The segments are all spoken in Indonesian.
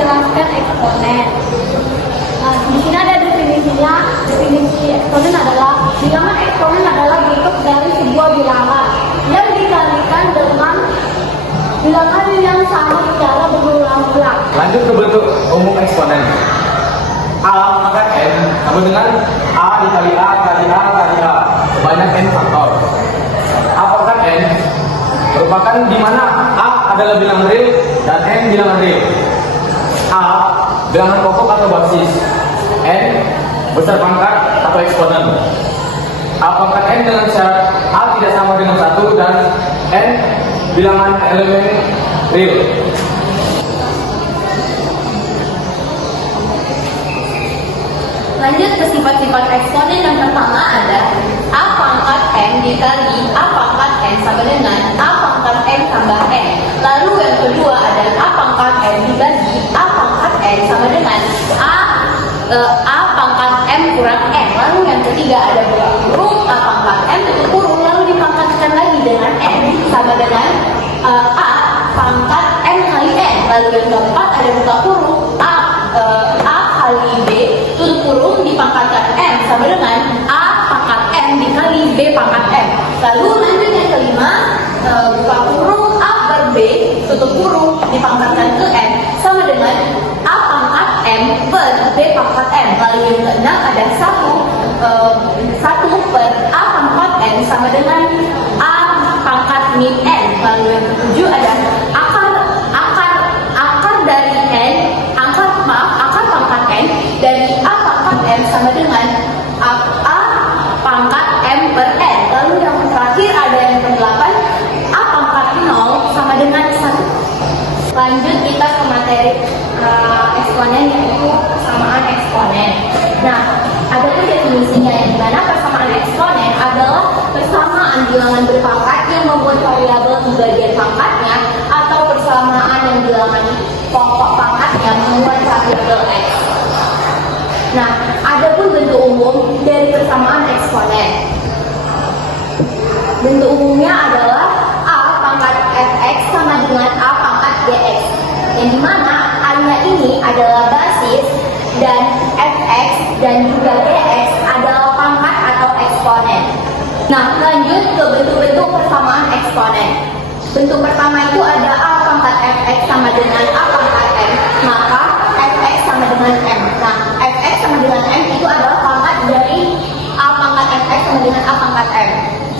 menjelaskan eksponen. Di sini ada definisinya. Definisi eksponen adalah bilangan eksponen adalah bentuk dari sebuah bilangan yang dikalikan dengan bilangan yang sama secara berulang-ulang. Lanjut ke bentuk umum eksponen. A pangkat n sama dengan A dikali A kali A kali A banyak n faktor. A pangkat n merupakan di mana A adalah bilangan real dan n bilangan real. A bilangan pokok atau basis, n besar pangkat atau eksponen. A pangkat n dengan syarat A tidak sama dengan 1 dan n bilangan elemen real. Lanjut ke sifat-sifat eksponen. Yang pertama ada A pangkat M dikali A pangkat N sama dengan A pangkat M tambah N. Lalu yang kedua ada A pangkat M dibagi A pangkat N sama dengan A pangkat M kurang N. Lalu yang ketiga ada buka kurung A pangkat M tutup kurung lalu dipangkatkan lagi dengan N sama dengan A pangkat M kali N. Lalu yang keempat ada buka kurung A kali B tutup kurung dipangkatkan M sama dengan A pangkat M dikali B pangkat M. Lalu lanjut yang kelima, buka kurung A per B tutup kurung dipangkatkan ke M sama dengan A pangkat M per B pangkat M. Lalu yang keenam ada 1 per A pangkat M sama dengan A pangkat min N. Lalu yang ketujuh ada akar dari N, akar pangkat N dari A pangkat M sama dengan A pangkat M per N. Lalu yang terakhir ada yang ke-8, A pangkat 0 sama dengan 1. Lanjut kita ke materi eksponen, yaitu persamaan eksponen. Nah, ada pun definisinya yang dimana persamaan eksponen adalah persamaan bilangan berpangkat yang membuat variabel di bagian pangkatnya atau persamaan yang bilangan pokok pangkatnya membuat variabel X. Nah, ada pun bentuk umum dari persamaan eksponen. Bentuk umumnya adalah A pangkat Fx sama dengan A pangkat Gx, yang dimana A-nya ini adalah basis dan Fx dan juga Gx adalah pangkat atau eksponen. Nah, lanjut ke bentuk-bentuk persamaan eksponen. Bentuk pertama itu ada A pangkat Fx sama dengan A pangkat M, maka Fx sama dengan M. Nah, Fx sama dengan M itu adalah pangkat dari A pangkat Fx sama dengan A pangkat M.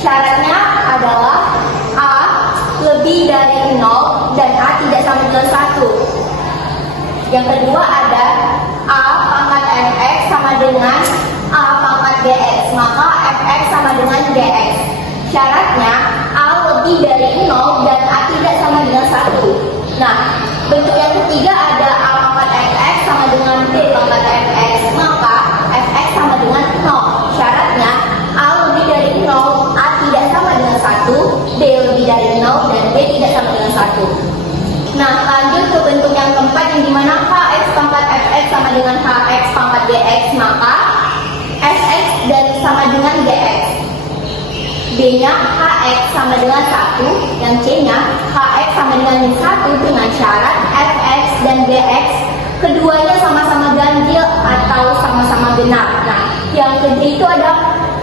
Syaratnya adalah A lebih dari 0 dan A tidak sama dengan 1. Yang kedua ada A pangkat Fx sama dengan A pangkat Gx, maka Fx sama dengan Gx. Syaratnya A lebih dari 0 dan A tidak sama dengan 1. Nah, bentuk yang ketiga ada A pangkat Fx sama dengan B pangkat Fx, maka Fx sama dengan 0. Syaratnya A lebih dari 0, A tidak sama dengan 1, B lebih dari 0 dan B tidak sama dengan 1. Nah, lanjut ke bentuk yang keempat yang dimana Hx pangkat Fx sama dengan Hx pangkat Gx, maka Fx dan sama dengan Gx. B-nya Hx sama dengan 1, yang C-nya Hx sama dengan 1 dengan syarat Fx dan Gx keduanya sama-sama ganjil atau sama-sama benar. Nah, yang kedua itu ada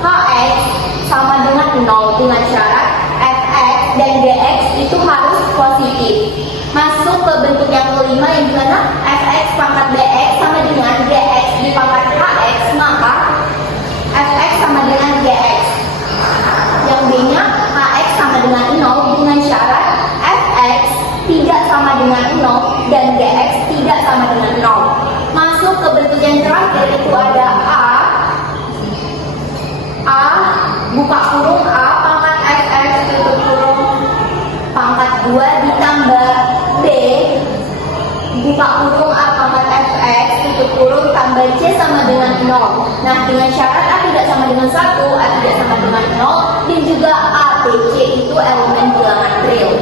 Hx sama dengan 0 dengan syarat Fx dan Gx itu harus positif. Masuk ke bentuk yang kelima yang dimana Fx pangkat Bx sama dengan Gx dipangkat Hx, maka Fx sama dengan Gx. Yang B-nya Hx sama dengan 0 dengan syarat Fx tidak sama dengan 0 dan Gx tidak sama dengan 0. Masuk ke bentuk yang terakhir itu ada A buka kurung A pangkat Fx tutup kurung pangkat 2 ditambah B buka kurung A pangkat Fx tutup kurung tambah C sama dengan 0. Nah, dengan syarat A tidak sama dengan 1, A tidak sama dengan 0, dan juga A, B, C itu elemen bilangan real.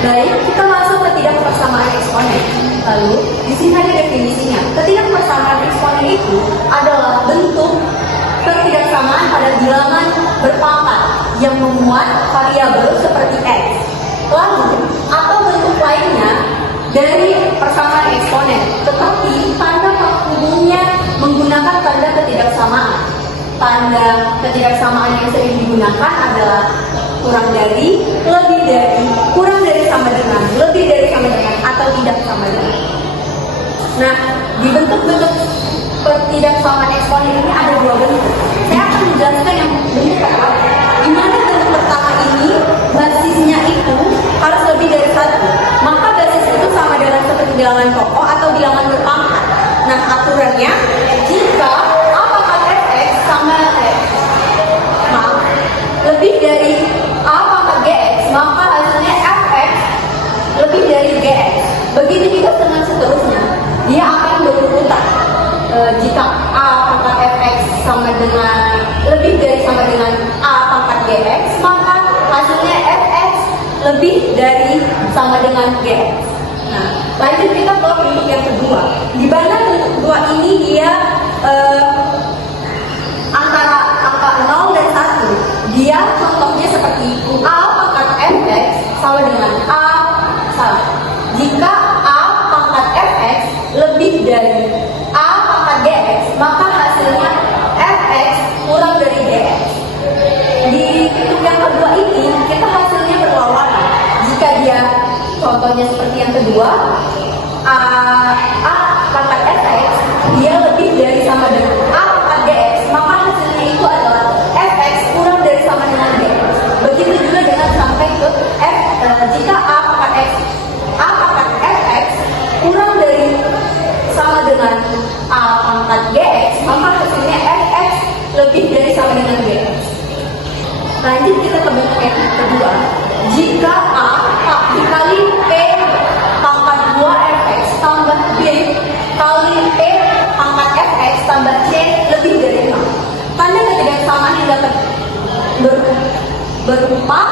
Baik, kita masuk ke ketidakpersamaan eksponen. Lalu, di sini ada definisinya. Ketidakpersamaan eksponen itu adalah bentuk ketidaksamaan pada bilangan berpangkat yang memuat variabel seperti X. Lalu, atau bentuk lainnya dari persamaan eksponen, tetapi tanda penghubungnya menggunakan tanda ketidaksamaan. Tanda ketidaksamaan yang sering digunakan adalah kurang dari, lebih dari, kurang dari sama dengan, lebih dari sama dengan, atau tidak sama dengan. Nah, di bentuk-bentuk ketidaksamaan eksponen ini ada dua bentuk. Saya akan menjelaskan yang bentuk pertama. Di mana bentuk pertama ini basisnya itu harus lebih dari satu. Maka basis itu sama dengan seperti bilangan pokok atau bilangan berpangkat. Nah, aturannya jika A pangkat fx sama lebih dari A pangkat gx, maka hasilnya fx lebih dari gx. Begitu juga dengan seterusnya, dia akan berurutan. Jika A pangkat fx sama dengan lebih dari sama dengan A pangkat gx, maka hasilnya fx lebih dari sama dengan gx. Nah, lanjut kita ke bentuk yang kedua. Di mana bentuk kedua ini dia antara angka 0 dan 1. Dia contohnya seperti itu. A pangkat fx sama dengan A salah. Jika A pangkat fx lebih dari A pangkat gx, maka hasilnya fx kurang dari gx. Di bentuk yang kedua ini kita hasilnya berlawanan. Jika dia contohnya seperti yang kedua, A pangkat fx dia lebih dari sama dengan A pangkat gx, maka hasilnya itu adalah fx kurang dari sama dengan gx. Begitu juga dengan sampai ke jika A pangkat fx kurang dari sama dengan A pangkat gx, maka hasilnya fx lebih dari sama dengan gx. Lanjut kita ke bentuk yang kedua. Jika A dikali P pangkat 2 fx tambah B kali P pangkat fx tambah C lebih dari 6. Tanda ketidaksamaan yang dapat berupa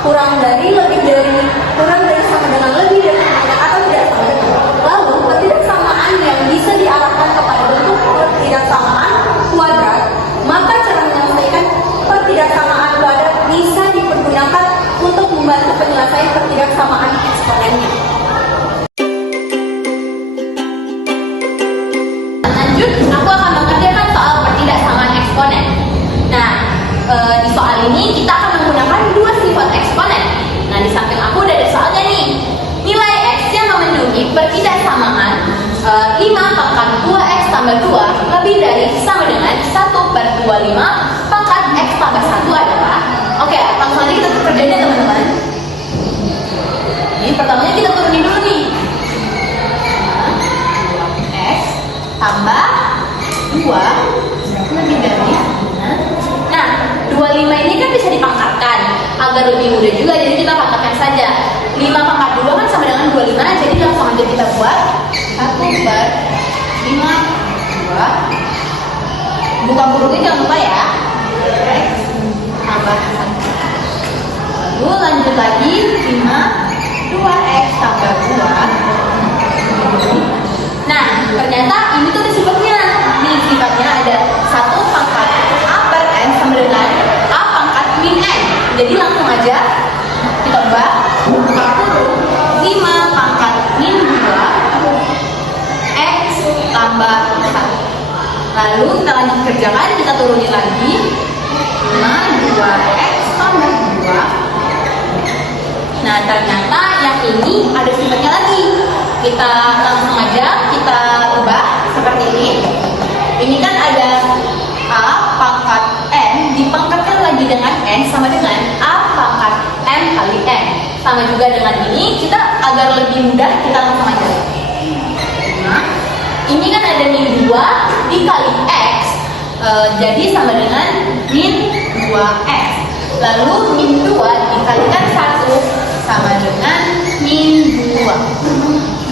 kurang dari, lebih dari, kurang dari sama dengan, lebih dari sama dengan, atau tidak sama dengan. Lalu ketidaksamaan yang bisa diarahkan kepada bentuk ketidaksamaan kuadrat, maka cara menyelesaikan ketidaksamaan kuadrat bisa dipergunakan untuk membantu penyelesaian ketidaksamaan eksponennya. Lanjut, aku akan mengerjakan soal pertidaksamaan eksponen. Nah, di soal ini kita akan menggunakan dua sifat eksponen. Nah, di samping aku udah ada soalnya nih. Nilai x yang memenuhi pertidaksamaan 5 pangkat 2x tambah 2 lebih dari sama dengan 1/25 pangkat x tambah 1 adalah. Oke, langsung aja kita kerjanya teman-teman. Jadi pertamanya kita turunin dulu nih. X tambah 2 lebih dari. Nah, 25 ini kan bisa dipangkatkan agar lebih mudah juga, jadi kita pangkatkan saja. 5 pangkat 2 kan sama dengan 25, jadi langsung aja kita buat 1/5 2. Buka burungnya jangan lupa ya. X tambah 1. Lalu lanjut lagi 2x tambah 2. Nah, ternyata ini tuh ada sifatnya. Ini sifatnya ada 1 pangkat A per n sama dengan A pangkat min n. Jadi langsung aja kita ubah 5 pangkat min 2 x tambah 1. Lalu kita lanjut kerjakan, kita turunin lagi 2x tambah 2. Nah, ternyata yang ini ada sifatnya lagi. Kita langsung aja kita ubah seperti ini. Ini kan ada A pangkat n dipangkatkan lagi dengan n sama dengan A pangkat m kali n. Sama juga dengan ini, kita agar lebih mudah kita langsung aja. Nah, ini kan ada min 2 dikali x, jadi sama dengan min 2x. Lalu min 2 dikalikan 1 sama dengan min 2.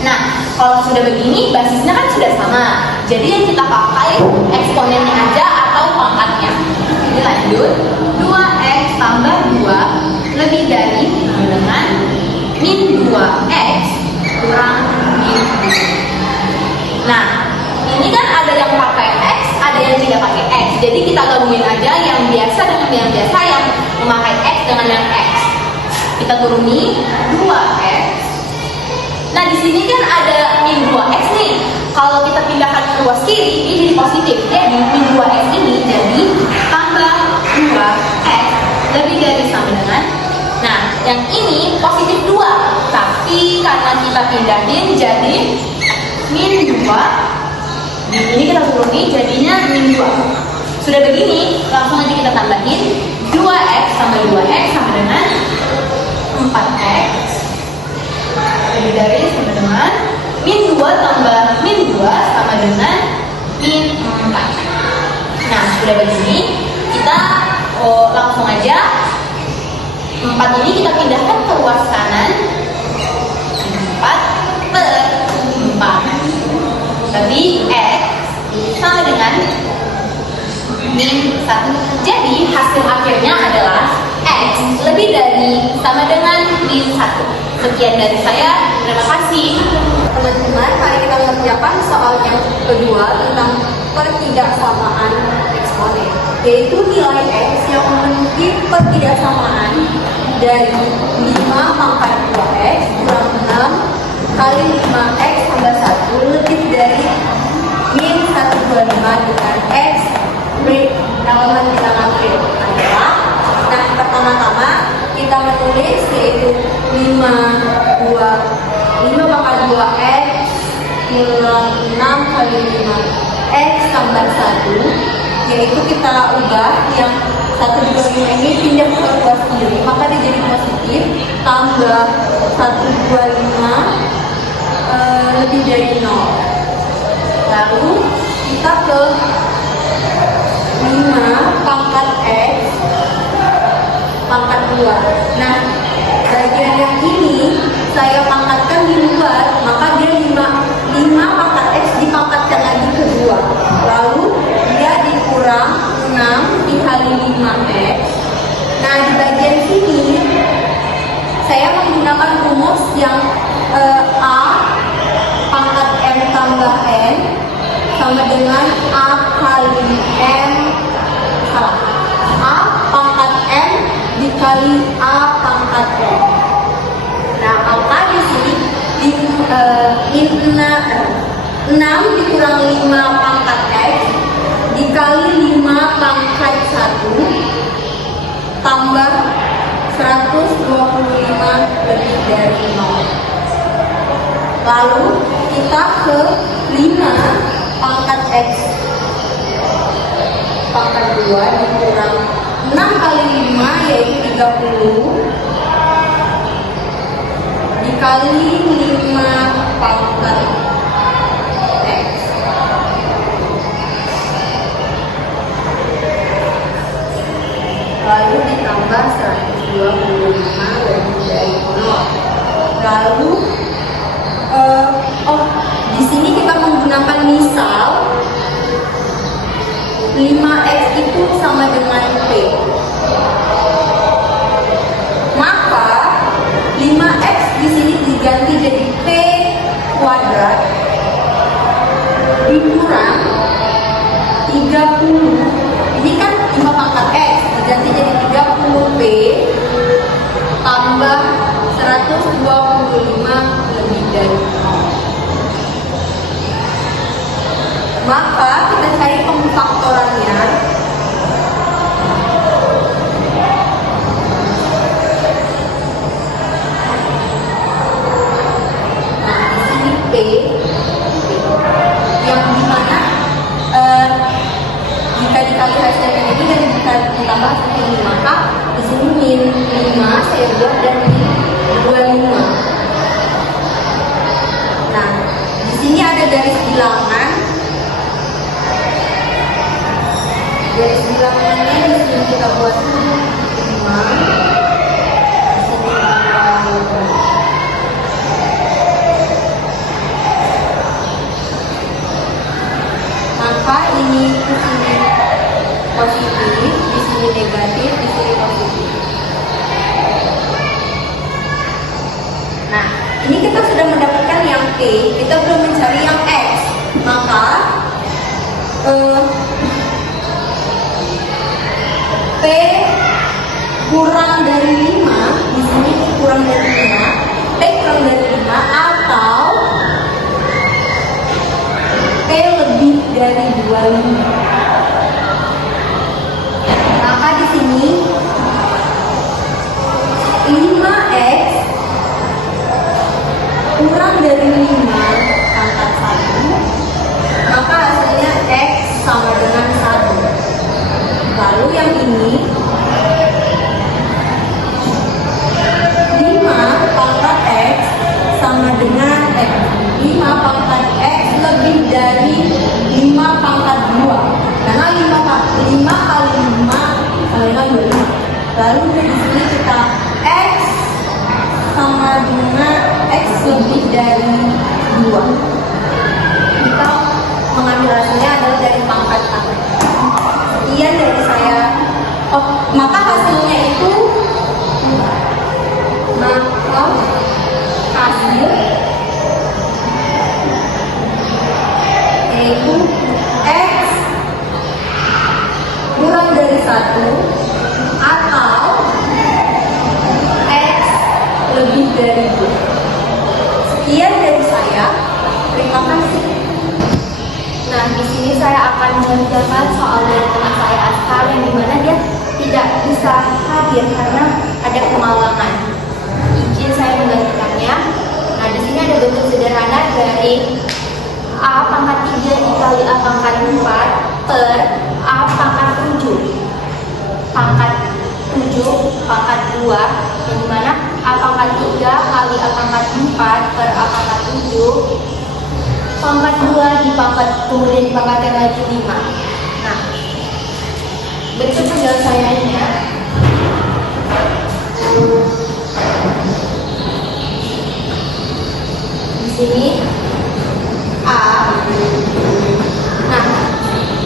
Nah, kalau sudah begini, basisnya kan sudah sama. Jadi yang kita pakai eksponennya aja atau pangkatnya. Jadi lanjut, 2x tambah 2 lebih dari sama dengan min 2x kurang min 2. Nah, ini kan ada yang pakai x, ada yang tidak pakai x. Jadi kita gabungin aja yang biasa dengan yang biasa, yang memakai x dengan yang x. Kita turuni 2x Nah, di sini kan ada min 2x nih. Kalau kita pindahkan ke ruas kiri, ini jadi positif. Jadi min 2x ini jadi tambah 2x lebih dari sama dengan. Nah, yang ini positif 2. Tapi karena kita pindahin jadi min 2. Ini kita turunin jadinya min 2. Sudah begini, langsung aja kita tambahin 2x tambah 2x sama dengan 4x lebih dari sama dengan min 2 tambah min 2 sama dengan min 4. Nah, sudah begini, kita langsung aja 4 ini kita pindahkan ke ruas kanan. 4/4 berarti x sama dengan min 1. Jadi hasil akhirnya adalah x lebih dari sama dengan min 1. Sekian dari saya, terima kasih. Teman-teman, mari kita mengerjakan soal yang kedua tentang pertidaksamaan eksponen, yaitu nilai x yang memiliki pertidaksamaan dari 5 pangkat 2x kurang 6 kali 5x tambah 1 lebih dari min 125 dengan x elemen bilangan real adalah. Nah, pertama-tama kita menulis yaitu 5 pangkat 2x kurang 6 kali 5x tambah 1, yaitu kita ubah yang 125 ini pindah ke ruas kiri, maka dia jadi positif, tambah 125 lebih dari 0. Lalu kita ke 5 pangkat x pangkat 2. Nah, bagian yang ini saya pangkatkan di luar, maka dia 5 pangkat x dipangkatkan lagi ke 2. Lalu dia dikurang 6 dikali 5x. Nah, di bagian sini saya menggunakan rumus yang a pangkat m tambah n sama dengan a kali m a pangkat m dikali a pangkat n. Nah, angka di sini 6 dikurang 5 pangkat x dikali 5 pangkat 1 tambah 125 lebih dari 0. Lalu kita ke 5 pangkat x pangkat 2 dikurang 6 kali 5 yaitu 30 dikali 5 pangkat x lalu ditambah 125 lebih dari 0. Lalu di sini kita menggunakan misal 5x itu sama dengan p. Maka 5x di sini diganti jadi p kuadrat dikurang 30. Ini kan 5 pangkat x diganti jadi 30p tambah 125 lebih dari 0. Maka kita cari pemfaktorannya. Nah, di sini p yang dimana jika dikali hasilnya ini dan jika ditambah hasilnya ini, maka di sini min 5 saya buat dan min 25. Nah, di sini ada garis bilangan. Garis bilangannya di sini kita buat 5. Di sini maka ini di sini positif, di sini negatif, di sini positif. Nah, ini kita sudah mendapatkan yang P, kita belum mencari yang X. Maka P kurang dari 5, di sini kurang dari 5, P kurang dari 5 atau Maka di sini 5x kurang dari 5 pangkat 1, maka hasilnya x sama dengan 1. Lalu yang ini 5 pangkat x sama dengan x. 5 pangkat x lebih dari 5 pangkat 2. Karena 5 kali 5 sama dengan 25. Lalu di sini kita x sama dengan x lebih dari 2. Kita mengambil hasilnya adalah dari pangkat 1. Sekian dari saya. Maka hasilnya itu hasil yaitu x kurang dari 1 atau x lebih dari 2. Sekian dari saya. Terima kasih. Nah, di sini saya akan mengerjakan soal dari teman saya Askar yang dimana dia tidak bisa hadir karena ada kemalangan. Izin saya menggantikannya. Nah, di sini ada bentuk sederhana dari A pangkat 3 dikali A pangkat 4 per A pangkat 7. Pangkat 7 pangkat 2 yang dimana A pangkat 3 kali A pangkat 4 per A pangkat 7 pangkat 2 di pangkat kemudian dipangkatkan lagi 5. Nah, bentuk penyelesaiannya di sini A. Nah,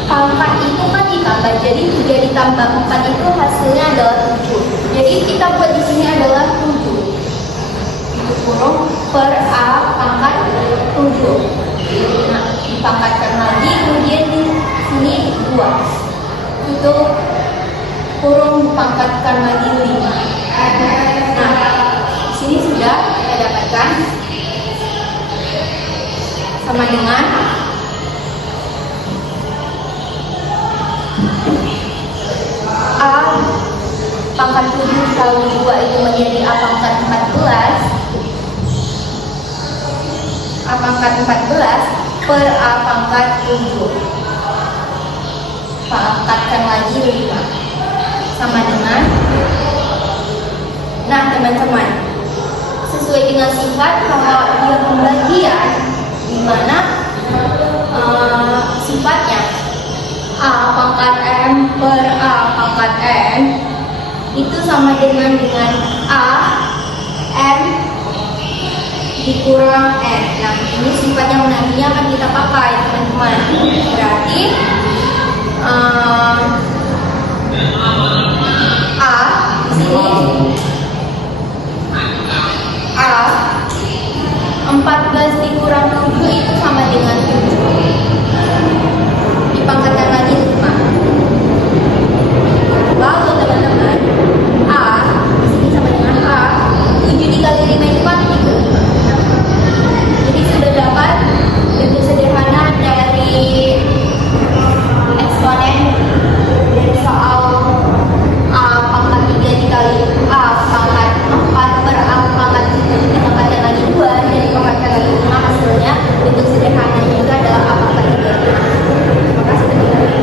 pangkat itu kan ditambah, jadi 3 ditambah 4 itu hasilnya adalah 7. Jadi kita buat di sini adalah 7 kurung per A pangkat 7. Nah, dipangkatkan lagi, kemudian di sini 2 itu kurung dipangkatkan lagi 5. Nah, di sini sudah kita dapatkan sama dengan A pangkat 7 kali 2 itu menjadi A pangkat 14. A pangkat 14 per A pangkat 7. Pangkatkan lagi 5 sama dengan. Nah, teman-teman, sesuai dengan sifat kalau dia pembagian di mana sifatnya A pangkat M per A pangkat N itu sama dengan A M dikurang N. Nah, ini sifat yang nantinya akan kita pakai, teman-teman. Berarti A di sini A 14 dikurang 7 itu sama dengan 7. Dipangkatkan lagi 5. Lalu teman-teman, A di sini sama dengan A 7 dikali 5 itu kan 35. Jadi sudah dapat bentuk sederhana dari eksponen dari soal A pangkat 3 dikali A pangkat 4 per A pangkat 7 dipangkatkan lagi 2 dan dipangkatkan lagi 5, hasilnya bentuk sederhananya itu adalah A pangkat 3. Terima kasih teman-teman.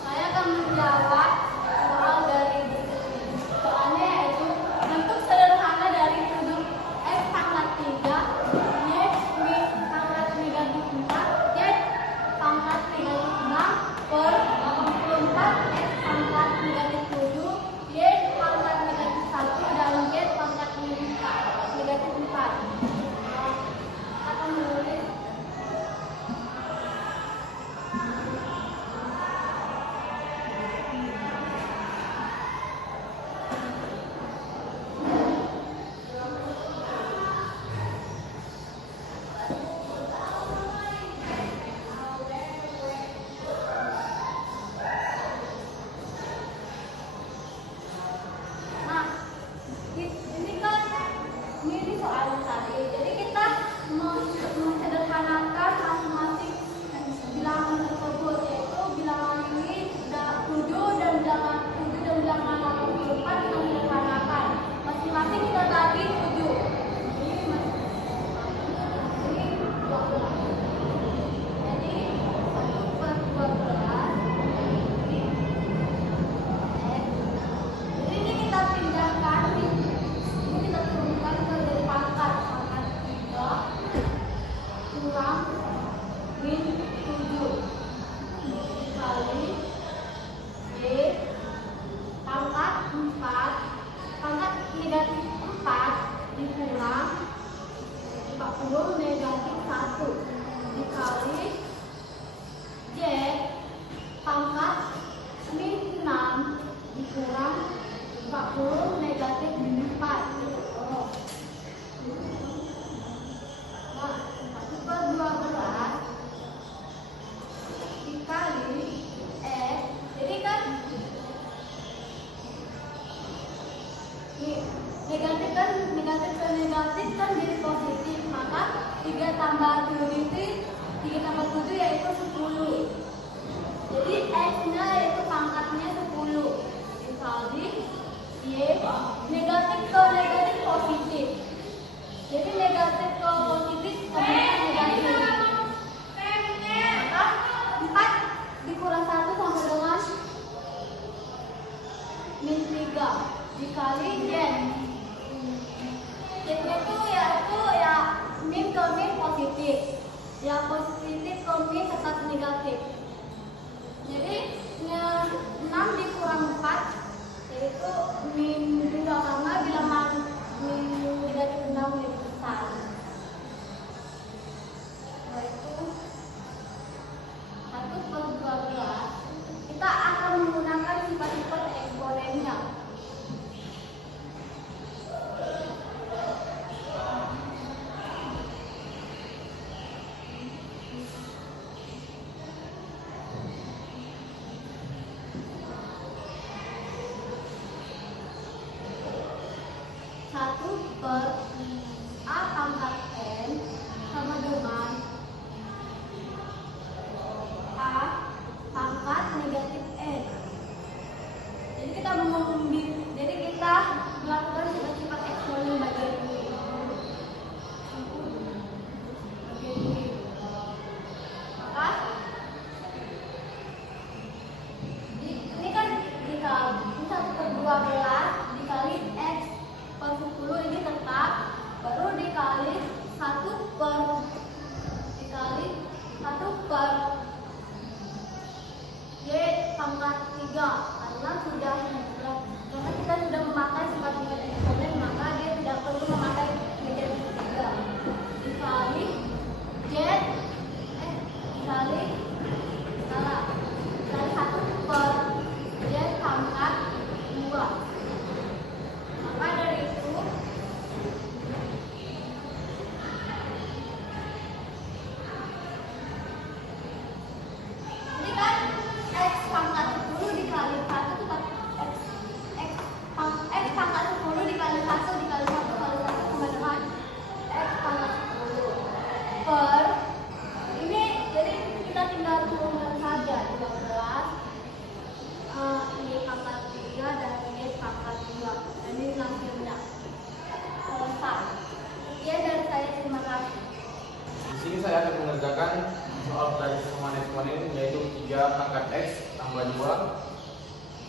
Saya akan menjawab soal dari soalnya yaitu bentuk sederhana dari produk X pangkat 3 Y pangkat negatif 4 Y pangkat negatif 6 per 84 X pangkat negatif 7 Y pangkat negatif 1 dan Y pangkat negatif 4. Akan menulis ini kan ini soal tadi. Jadi kita mau Pasti kita bagi 7. Jadi 1/12. Jadi ini kita pindahkan, ini kita turunkan ke dari pangkat 3 kurang min 7 dikali D pangkat 4 pangkat negatif 4 dikurang 40 negatif 1 dikali J pangkat min 6 dikurang 40 negatif 4. Nah, 1/12 dikali jadi kan negatif ke negatif kan jadi positif, maka 3 tambah 7 yaitu 10. Jadi x-nya yaitu pangkatnya 10 dikali y negatif ke negatif positif. Jadi negatif ke positif kemudian negatif. Maka 4 dikurang 1 sama dengan min 3 dikali z. Z-nya itu yaitu ya min ke min positif. Ya positif ke min tetap negatif. Jadi 6 dikurang 4 yaitu min 2 karena bilangan min negatif 6 lebih besar. Yaitu 1/12. Kita akan menggunakan sifat-sifat eksponennya. A pangkat n sama dengan A pangkat negatif n. Jadi kita melakukan sifat-sifat eksponen bagian ini. Maka ini kan dikali 1/12 dikali x per 10 ini tetap, baru dikali 1 per y pangkat 3 karena kita sudah memakai sifat-sifat eksponen, maka dia tidak perlu memakai negatif 3 dikali z dikali 1 per y pangkat 2. Maka dari itu ini kan x pangkat 10 dikali 1 itu kan x pangkat 10 dikali 1 dikali 1 kali 1 sama dengan x pangkat 10 per ini, jadi kita tinggal turunkan saja 12 y pangkat 3 dan y pangkat 2 dan ini hasilnya selesai. Sekian dari saya, terima kasih. Di sini saya akan mengerjakan soal dari persamaan eksponen yaitu 3 pangkat x tambah 2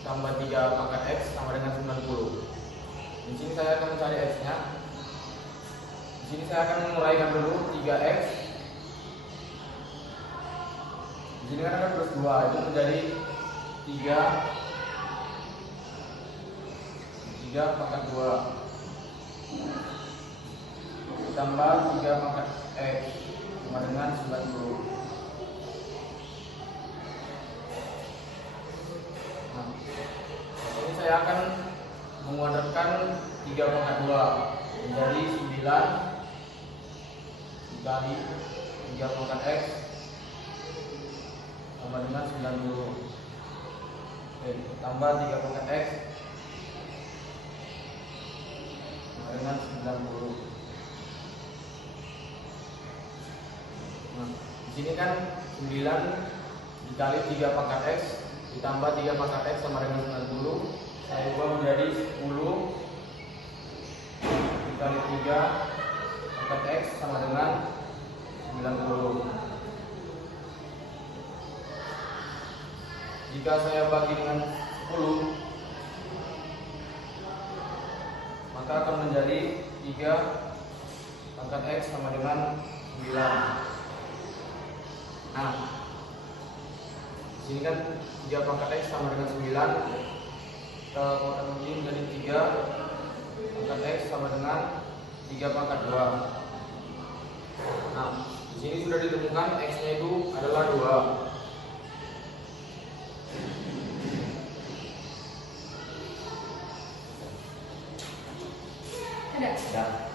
tambah 3 pangkat x sama dengan 90. Di sini saya akan mencari x-nya. Di sini saya akan menguraikan dulu 3x. Di sini kan ada plus 2 itu menjadi 3 pangkat 2 tambah 3 pangkat x sama dengan 90. Nah, ini saya akan menguadratkan 3 pangkat 2 menjadi 9 dikali 3 pangkat x sama dengan 90. Oke, tambah 3 pangkat x sama dengan 90. Nah, di sini kan 9 dikali 3 pangkat x ditambah 3 pangkat x sama dengan 90. Saya ubah menjadi 10 dikali 3 pangkat X sama dengan 90. Jika saya bagi dengan 10, maka akan menjadi 3 pangkat X sama dengan 9. Nah, di sini kan 3 pangkat X sama dengan 9. Kita kuatkan ini menjadi 3 pangkat X sama dengan 3 pangkat 2. Nah, di sini sudah ditemukan X-nya itu adalah 2. Ada. Ya.